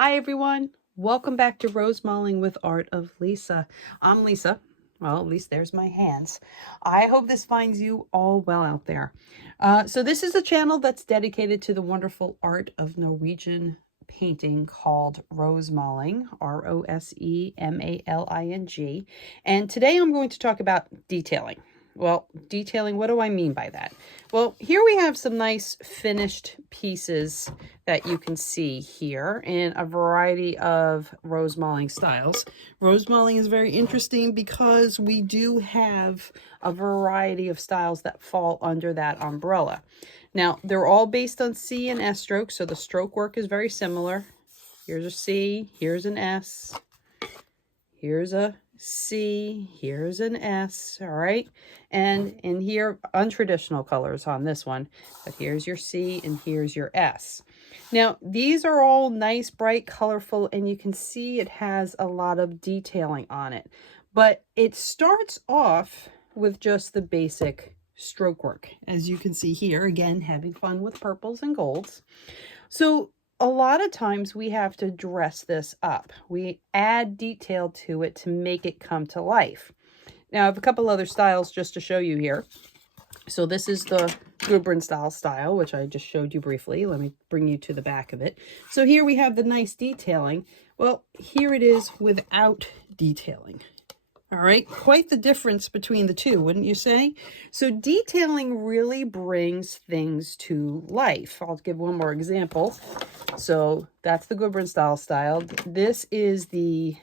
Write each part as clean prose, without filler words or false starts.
Hi everyone, welcome back to Rosemaling with Art of Lisa. I'm Lisa. Well, at least there's my hands. I hope this finds you all well out there. So this is a channel that's dedicated to the wonderful art of Norwegian painting called Rosemaling, Rosemaling. And today I'm going to talk about detailing. Well, detailing, what do I mean by that? Well, here we have some nice finished pieces that you can see here in a variety of Rosemaling styles. Rosemaling is very interesting because we do have a variety of styles that fall under that umbrella. Now, they're all based on C and S strokes, so the stroke work is very similar. Here's a C, here's an S, here's a C, here's an S, all right? And in here, untraditional colors on this one, but here's your C and here's your S. Now, these are all nice, bright, colorful, and you can see it has a lot of detailing on it. But it starts off with just the basic stroke work, as you can see here, again, having fun with purples and golds. So a lot of times we have to dress this up. We add detail to it to make it come to life. Now, I have a couple other styles just to show you here. So this is the Gudbrand style, which I just showed you briefly. Let me bring you to the back of it. So here we have the nice detailing. Well, here it is without detailing. All right, quite the difference between the two, wouldn't you say? So detailing really brings things to life. I'll give one more example. So that's the Gudbrand style. This is the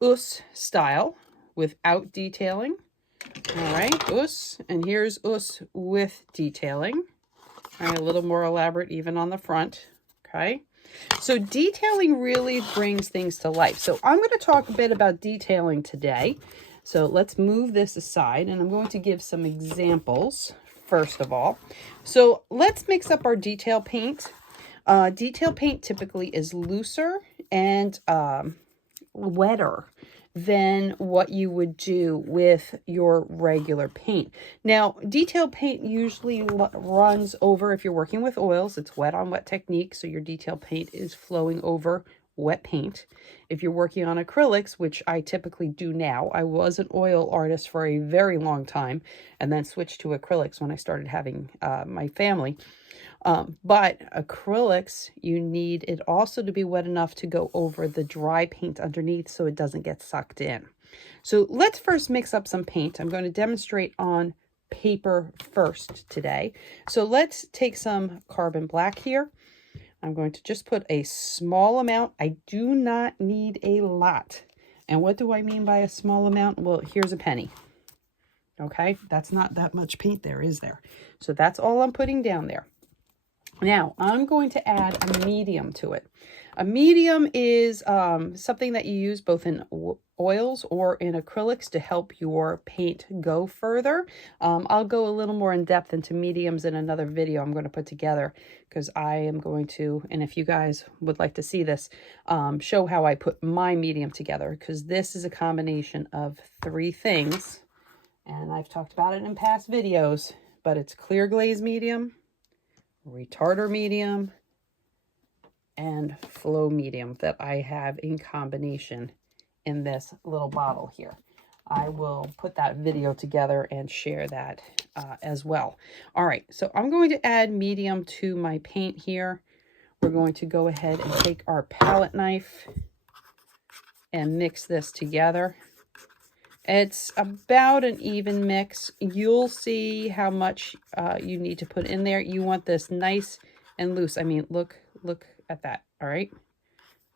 Us style without detailing. All right, Us, and here's Us with detailing. All right, a little more elaborate even on the front, okay? So detailing really brings things to life. So I'm going to talk a bit about detailing today. So let's move this aside, and I'm going to give some examples first of all. So let's mix up our detail paint. Detail paint typically is looser and wetter than what you would do with your regular paint. Now, detail paint usually runs over, if you're working with oils, it's wet on wet technique, so your detail paint is flowing over wet paint. If you're working on acrylics, which I typically do now, I was an oil artist for a very long time and then switched to acrylics when I started having my family. But acrylics, you need it also to be wet enough to go over the dry paint underneath so it doesn't get sucked in. So let's first mix up some paint. I'm going to demonstrate on paper first today. So let's take some carbon black here. I'm going to just put a small amount. I do not need a lot. And what do I mean by a small amount? Well, here's a penny. Okay, that's not that much paint there, is there? So that's all I'm putting down there. Now, I'm going to add a medium to it. A medium is something that you use both in oils or in acrylics to help your paint go further. I'll go a little more in depth into mediums in another video I'm going to put together, because I am going to, and if you guys would like to see this, show how I put my medium together, because this is a combination of three things, and I've talked about it in past videos, but it's clear glaze medium, retarder medium, and flow medium that I have in combination in this little bottle here. I will put that video together and share that as well. All right, so I'm going to add medium to my paint here. We're going to go ahead and take our palette knife and mix this together. It's about an even mix. You'll see how much you need to put in there. You want this nice and loose. I mean, look at that, all right?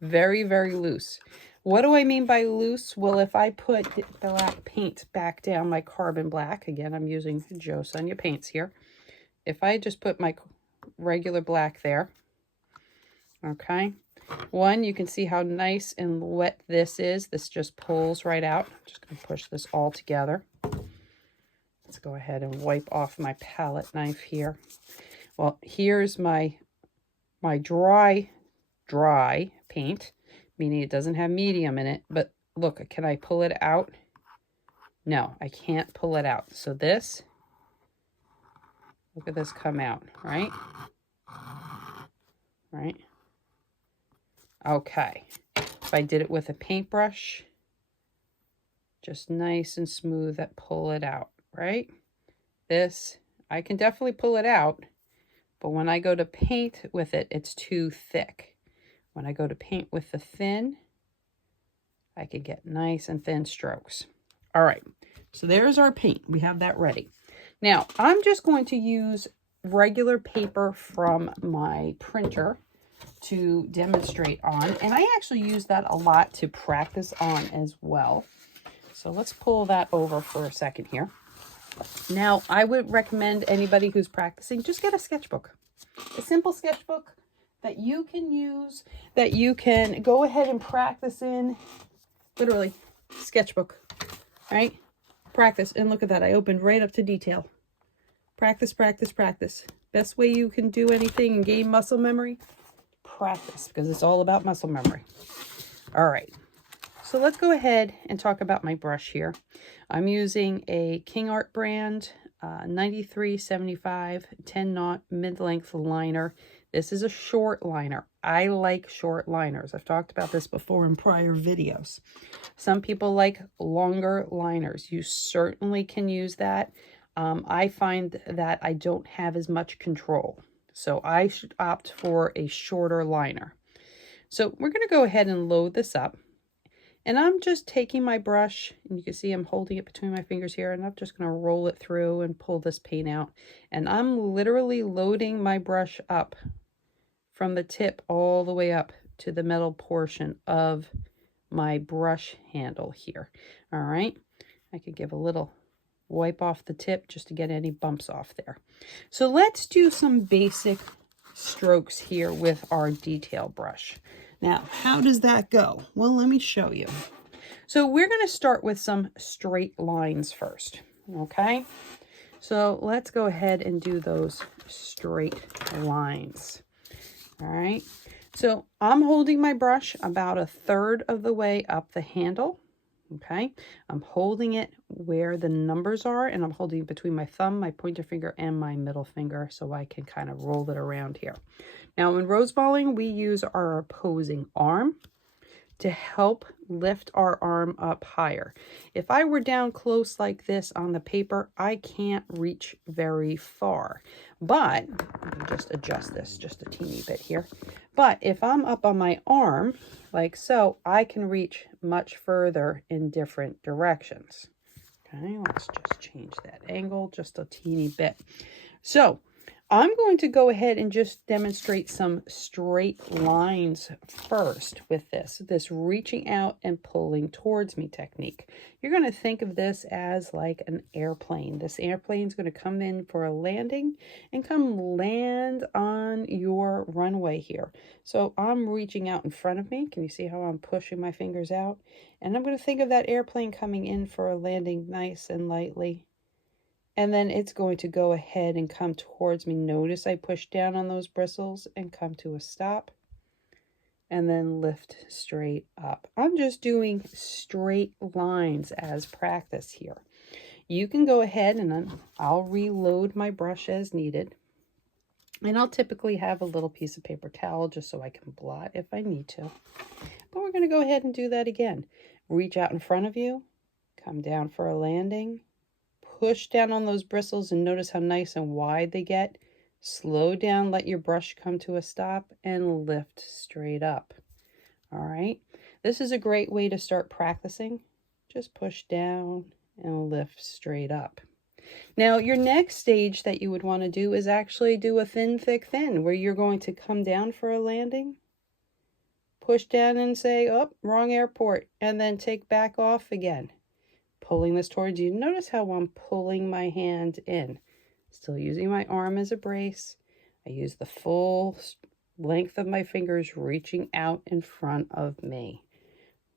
Very, very loose. What do I mean by loose? Well, if I put the black paint back down, my carbon black, again, I'm using JoSonja paints here. If I just put my regular black there, okay? One, you can see how nice and wet this is. This just pulls right out. I'm just going to push this all together. Let's go ahead and wipe off my palette knife here. Well, here's my dry paint, meaning it doesn't have medium in it. But look, can I pull it out? No, I can't pull it out. So this, look at this come out, right? Right? Okay. If I did it with a paintbrush, just nice and smooth, that pull it out, right? This, I can definitely pull it out, but when I go to paint with it, it's too thick. When I go to paint with the thin, I can get nice and thin strokes. All right, so there's our paint. We have that ready. Now, I'm just going to use regular paper from my printer to demonstrate on, and I actually use that a lot to practice on as well. So let's pull that over for a second here. Now, I would recommend anybody who's practicing, just get a sketchbook. A simple sketchbook that you can use, that you can go ahead and practice in. Literally, sketchbook, right? Practice. And look at that. I opened right up to detail. Practice, practice, practice. Best way you can do anything and gain muscle memory, practice, because it's all about muscle memory. All right. So let's go ahead and talk about my brush here. I'm using a Kingart brand, 9375 10-knot mid-length liner. This is a short liner. I like short liners. I've talked about this before in prior videos. Some people like longer liners. You certainly can use that. I find that I don't have as much control, so I should opt for a shorter liner. So we're going to go ahead and load this up. And I'm just taking my brush, and you can see I'm holding it between my fingers here, and I'm just going to roll it through and pull this paint out. And I'm literally loading my brush up from the tip all the way up to the metal portion of my brush handle here. All right. I could give a little wipe off the tip just to get any bumps off there. So let's do some basic strokes here with our detail brush. Now, how does that go? Well, let me show you. So we're going to start with some straight lines first, okay? So let's go ahead and do those straight lines. All right. So I'm holding my brush about 1/3 of the way up the handle. Okay. I'm holding it where the numbers are, and I'm holding it between my thumb, my pointer finger, and my middle finger, so I can kind of roll it around here. Now in Rosemaling, we use our opposing arm to help lift our arm up higher. If I were down close like this on the paper, I can't reach very far. But, let me just adjust this just a teeny bit here. But if I'm up on my arm, like so, I can reach much further in different directions. Okay, let's just change that angle just a teeny bit. So, I'm going to go ahead and just demonstrate some straight lines first with this reaching out and pulling towards me technique. You're going to think of this as like an airplane. This airplane is going to come in for a landing and come land on your runway here. So I'm reaching out in front of me. Can you see how I'm pushing my fingers out? And I'm going to think of that airplane coming in for a landing nice and lightly. And then it's going to go ahead and come towards me. Notice I push down on those bristles and come to a stop. And then lift straight up. I'm just doing straight lines as practice here. You can go ahead and then I'll reload my brush as needed. And I'll typically have a little piece of paper towel just so I can blot if I need to. But we're going to go ahead and do that again. Reach out in front of you. Come down for a landing. Push down on those bristles and notice how nice and wide they get. Slow down, let your brush come to a stop, and lift straight up. All right. This is a great way to start practicing. Just push down and lift straight up. Now, your next stage that you would want to do is actually do a thin, thick, thin, where you're going to come down for a landing, push down and say, oh, wrong airport, and then take back off again. Pulling this towards you. Notice how I'm pulling my hand in. Still using my arm as a brace. I use the full length of my fingers reaching out in front of me.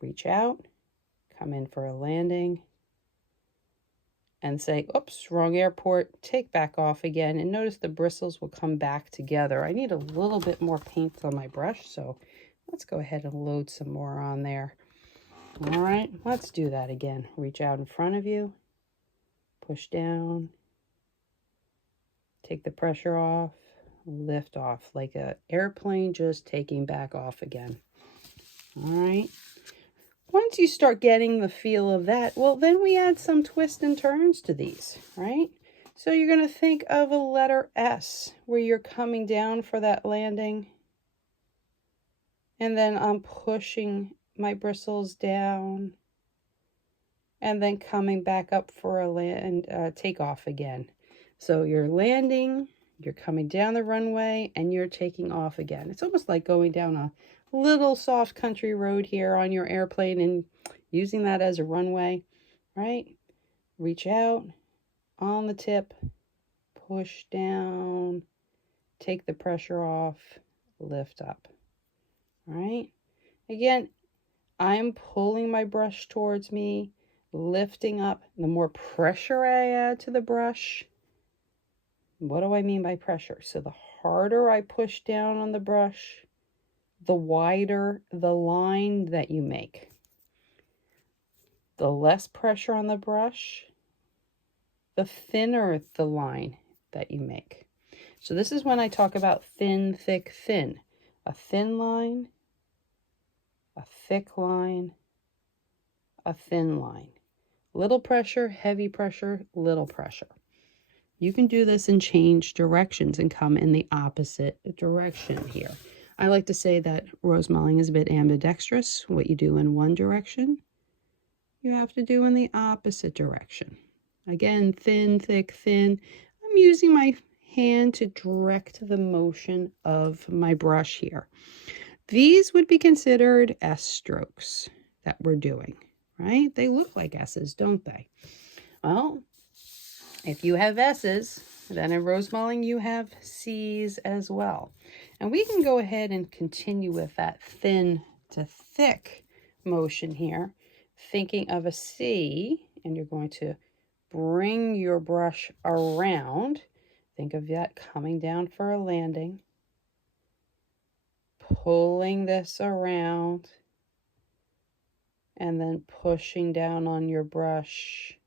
Reach out, come in for a landing, and say, oops, wrong airport, take back off again. And notice the bristles will come back together. I need a little bit more paint on my brush, so let's go ahead and load some more on there. All right, let's do that again. Reach out in front of you, push down, take the pressure off, lift off like an airplane just taking back off again. All right. Once you start getting the feel of that, well, then we add some twists and turns to these, right? So you're going to think of a letter S where you're coming down for that landing. And then I'm pushing my bristles down and then coming back up for a takeoff again. So you're landing, you're coming down the runway, and you're taking off again. It's almost like going down a little soft country road here on your airplane and using that as a runway, right? Reach out on the tip, push down, take the pressure off, lift up, right? Again, I'm pulling my brush towards me, lifting up. The more pressure I add to the brush, what do I mean by pressure? So the harder I push down on the brush, the wider the line that you make. The less pressure on the brush, the thinner the line that you make. So this is when I talk about thin, thick, thin. A thin line, a thick line, a thin line. Little pressure, heavy pressure, little pressure. You can do this and change directions and come in the opposite direction here. I like to say that Rosemaling is a bit ambidextrous. What you do in one direction, you have to do in the opposite direction. Again, thin, thick, thin. I'm using my hand to direct the motion of my brush here. These would be considered S strokes that we're doing, right? They look like S's, don't they? Well, if you have S's, then in Rosemaling you have C's as well. And we can go ahead and continue with that thin to thick motion here, thinking of a C, and you're going to bring your brush around. Think of that coming down for a landing, pulling this around, and then pushing down on your brush,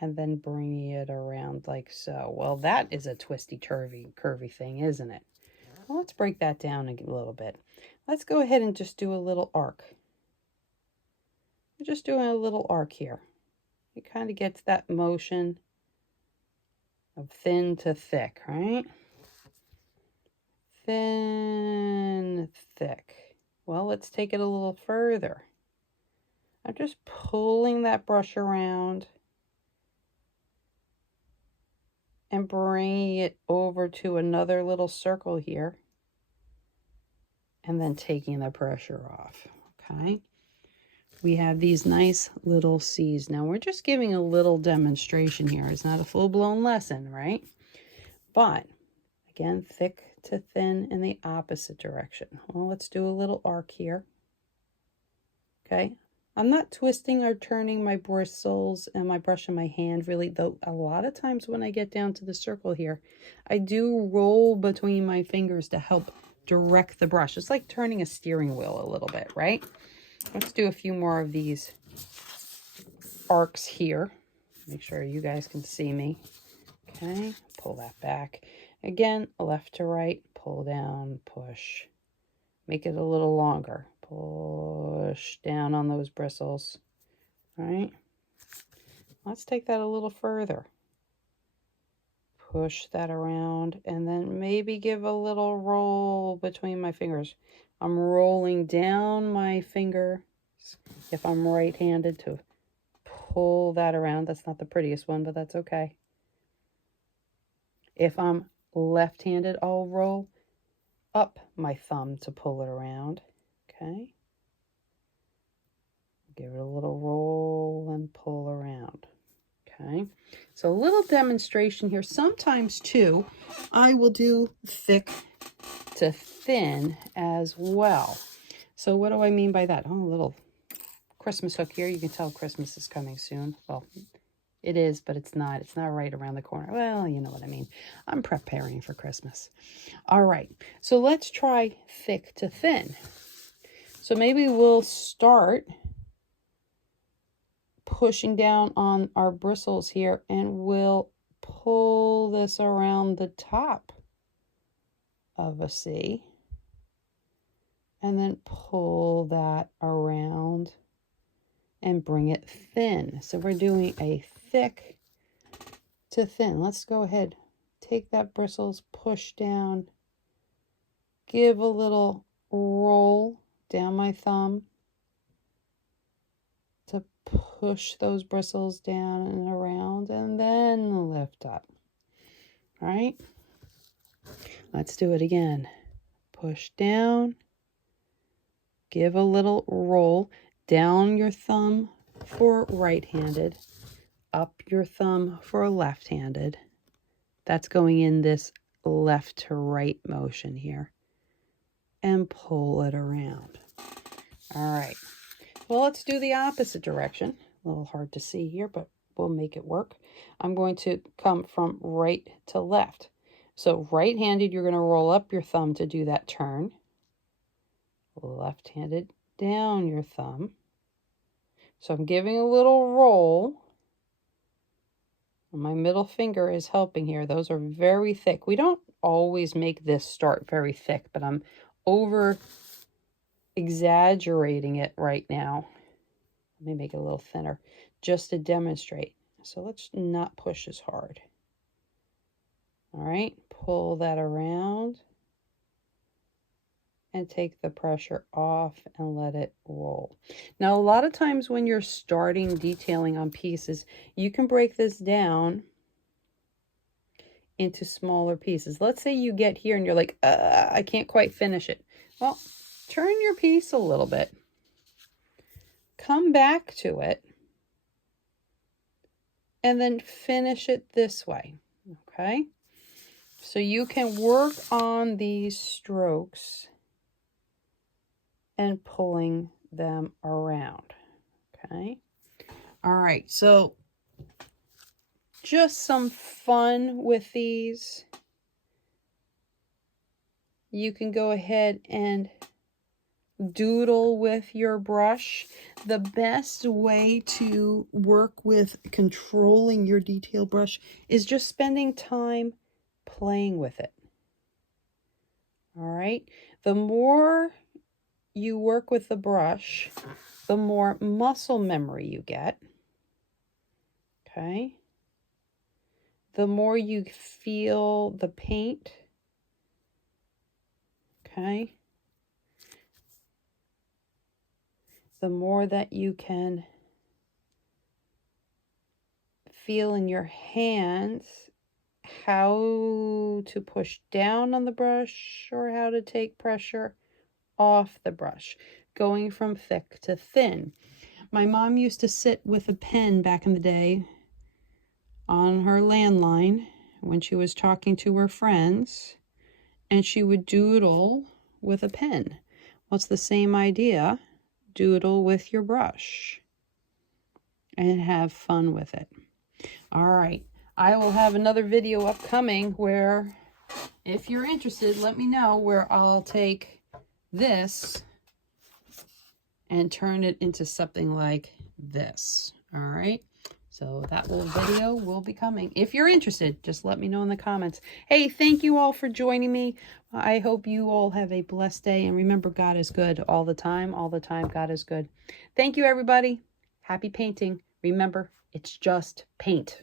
and then bringing it around like so. Well, that is a twisty, curvy thing, isn't it? Well, let's break that down a little bit. Let's go ahead and just do a little arc. We're just doing a little arc here. It kind of gets that motion of thin to thick, right? Thin, thick. Well, let's take it a little further. I'm just pulling that brush around and bringing it over to another little circle here, and then taking the pressure off, okay? We have these nice little C's. Now, we're just giving a little demonstration here. It's not a full-blown lesson, right? But, again, thick to thin in the opposite direction. Well, let's do a little arc here, okay? I'm not twisting or turning my bristles and my brush in my hand, really, though a lot of times when I get down to the circle here, I do roll between my fingers to help direct the brush. It's like turning a steering wheel a little bit, right? Let's do a few more of these arcs here. Make sure you guys can see me. Okay, pull that back. Again, left to right, pull down, push. Make it a little longer. Push down on those bristles. All right. Let's take that a little further. Push that around and then maybe give a little roll between my fingers. I'm rolling down my finger if I'm right-handed to pull that around. That's not the prettiest one, but that's okay. If I'm left-handed, I'll roll up my thumb to pull it around. Okay. Give it a little roll and pull around. Okay. So a little demonstration here. Sometimes too, I will do thick to thin as well. So what do I mean by that? Oh, a little Christmas hook here. You can tell Christmas is coming soon. Well, it is, but it's not. It's not right around the corner. Well, you know what I mean. I'm preparing for Christmas. All right. So let's try thick to thin. So maybe we'll start pushing down on our bristles here, and we'll pull this around the top of a C. and then pull that around and bring it thin. So we're doing a thick to thin. Let's go ahead, take that bristles, push down, give a little roll down my thumb to push those bristles down and around, and then lift up. All right, let's do it again. Push down, give a little roll down your thumb for right-handed, up your thumb for left-handed. That's going in this left to right motion here, and pull it around. All right, well, let's do the opposite direction. A little hard to see here, but we'll make it work. I'm going to come from right to left. So right-handed, you're going to roll up your thumb to do that turn. Left-handed, down your thumb. So I'm giving a little roll. My middle finger is helping here. Those are very thick. We don't always make this start very thick, but I'm over exaggerating it right now. Let me make it a little thinner just to demonstrate. So let's not push as hard. All right, pull that around and take the pressure off and let it roll. Now, a lot of times when you're starting detailing on pieces, you can break this down into smaller pieces. Let's say you get here and you're like, I can't quite finish it. Well, turn your piece a little bit. Come back to it. And then finish it this way. Okay? So you can work on these strokes and pulling them around. Okay? All right, so just some fun with these. You can go ahead and doodle with your brush. The best way to work with controlling your detail brush is just spending time playing with it. All right, the more you work with the brush, the more muscle memory you get. Okay, the more you feel the paint. Okay, the more that you can feel in your hands how to push down on the brush or how to take pressure off the brush, going from thick to thin. My mom used to sit with a pen back in the day on her landline when she was talking to her friends, and she would doodle with a pen. Well, it's the same idea. Doodle with your brush and have fun with it. All right, I will have another video upcoming where, if you're interested, let me know, where I'll take this and turn it into something like this. All right, so that video will be coming. If you're interested, just let me know in the comments. Hey, thank you all for joining me. I hope you all have a blessed day, and remember, God is good all the time. All the time, God is good. Thank you, everybody. Happy painting. Remember, it's just paint.